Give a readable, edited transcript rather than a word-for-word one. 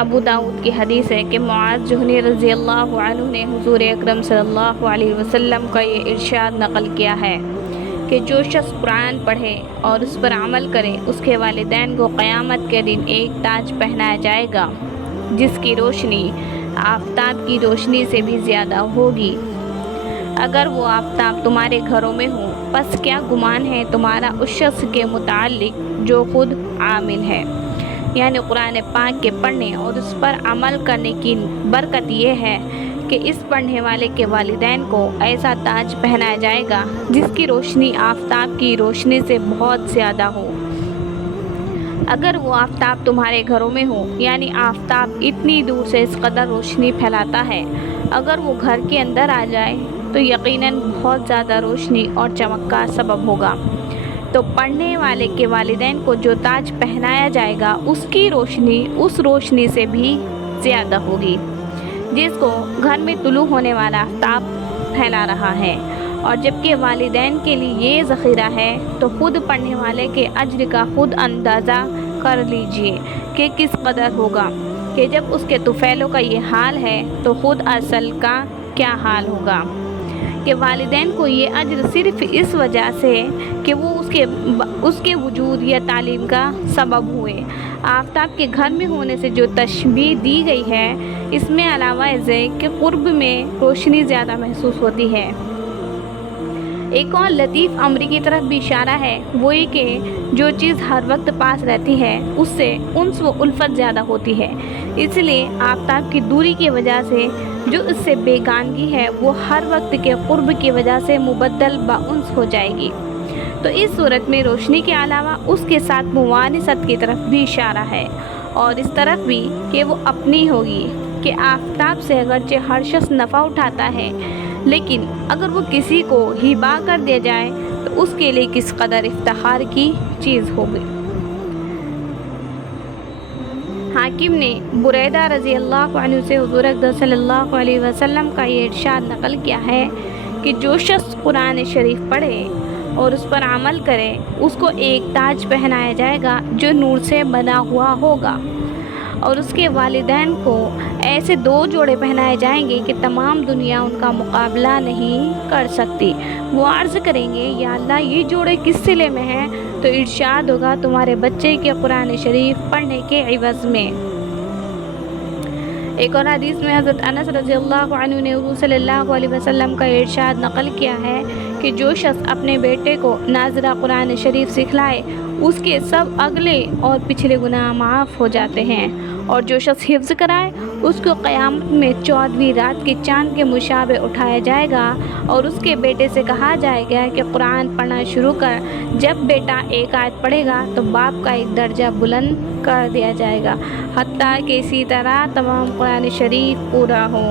ابو داؤد کی حدیث ہے کہ معاذ جہنی رضی اللہ عنہ نے حضور اکرم صلی اللہ علیہ وسلم کا یہ ارشاد نقل کیا ہے کہ جو شخص قرآن پڑھے اور اس پر عمل کرے اس کے والدین کو قیامت کے دن ایک تاج پہنایا جائے گا جس کی روشنی آفتاب کی روشنی سے بھی زیادہ ہوگی۔ اگر وہ آفتاب تمہارے گھروں میں ہوں پس کیا گمان ہے تمہارا اس شخص کے متعلق جو خود عامل ہے۔ یعنی قرآن پاک کے پڑھنے اور اس پر عمل کرنے کی برکت یہ ہے کہ اس پڑھنے والے کے والدین کو ایسا تاج پہنایا جائے گا جس کی روشنی آفتاب کی روشنی سے بہت زیادہ ہو۔ اگر وہ آفتاب تمہارے گھروں میں ہو یعنی آفتاب اتنی دور سے اس قدر روشنی پھیلاتا ہے، اگر وہ گھر کے اندر آ جائے تو یقیناً بہت زیادہ روشنی اور چمک کا سبب ہوگا۔ تو پڑھنے والے کے والدین کو جو تاج پہنایا جائے گا اس کی روشنی اس روشنی سے بھی زیادہ ہوگی جس کو گھر میں طلوع ہونے والا آفتاب پھیلا رہا ہے، اور جبکہ والدین کے لیے یہ ذخیرہ ہے تو خود پڑھنے والے کے اجر کا خود اندازہ کر لیجئے کہ کس قدر ہوگا، کہ جب اس کے طفیلوں کا یہ حال ہے تو خود اصل کا کیا حال ہوگا، کہ والدین کو یہ اجر صرف اس وجہ سے کہ وہ اس کے وجود یا تعلیم کا سبب ہوئے۔ آفتاب کے گھر میں ہونے سے جو تشبیہ دی گئی ہے اس میں علاوہ ازیں کہ قرب میں روشنی زیادہ محسوس ہوتی ہے، ایک اور لطیف امر کی طرف بھی اشارہ ہے، وہ یہ کہ جو چیز ہر وقت پاس رہتی ہے اس سے انس و الفت زیادہ ہوتی ہے، اس لیے آفتاب کی دوری کی وجہ سے جو اس سے بیگانگی ہے وہ ہر وقت کے قرب کی وجہ سے مبدل بانس ہو جائے گی۔ تو اس صورت میں روشنی کے علاوہ اس کے ساتھ موانست کی طرف بھی اشارہ ہے، اور اس طرف بھی کہ وہ اپنی ہوگی، کہ آفتاب سے اگرچہ ہر شخص نفع اٹھاتا ہے لیکن اگر وہ کسی کو ہبا کر دیا جائے تو اس کے لیے کس قدر افتخار کی چیز ہوگی۔ حاکم نے بریدہ رضی اللہ عنہ سے حضور اکرم صلی اللہ علیہ وسلم کا یہ ارشاد نقل کیا ہے کہ جو شخص قرآن شریف پڑھے اور اس پر عمل کرے اس کو ایک تاج پہنایا جائے گا جو نور سے بنا ہوا ہوگا، اور اس کے والدین کو ایسے 2 جوڑے پہنائے جائیں گے کہ تمام دنیا ان کا مقابلہ نہیں کر سکتی۔ وہ عرض کریں گے یا اللہ یہ جوڑے کس صلے میں ہیں؟ تو ارشاد ہوگا تمہارے بچے کے قرآن شریف پڑھنے کے عوض میں۔ ایک اور حدیث میں حضرت انس رضی اللہ عنہ نے حضور صلی اللہ علیہ وسلم کا ارشاد نقل کیا ہے کہ جو شخص اپنے بیٹے کو ناظرہ قرآن شریف سکھلائے اس کے سب اگلے اور پچھلے گناہ معاف ہو جاتے ہیں، اور جو شخص حفظ کرائے اس کو قیامت میں 14ویں رات کے چاند کے مشابہ اٹھایا جائے گا، اور اس کے بیٹے سے کہا جائے گا کہ قرآن پڑھنا شروع کر۔ جب بیٹا ایک آیت پڑھے گا تو باپ کا ایک درجہ بلند کر دیا جائے گا، حتیٰ کہ اسی طرح تمام قرآن شریف پورا ہو۔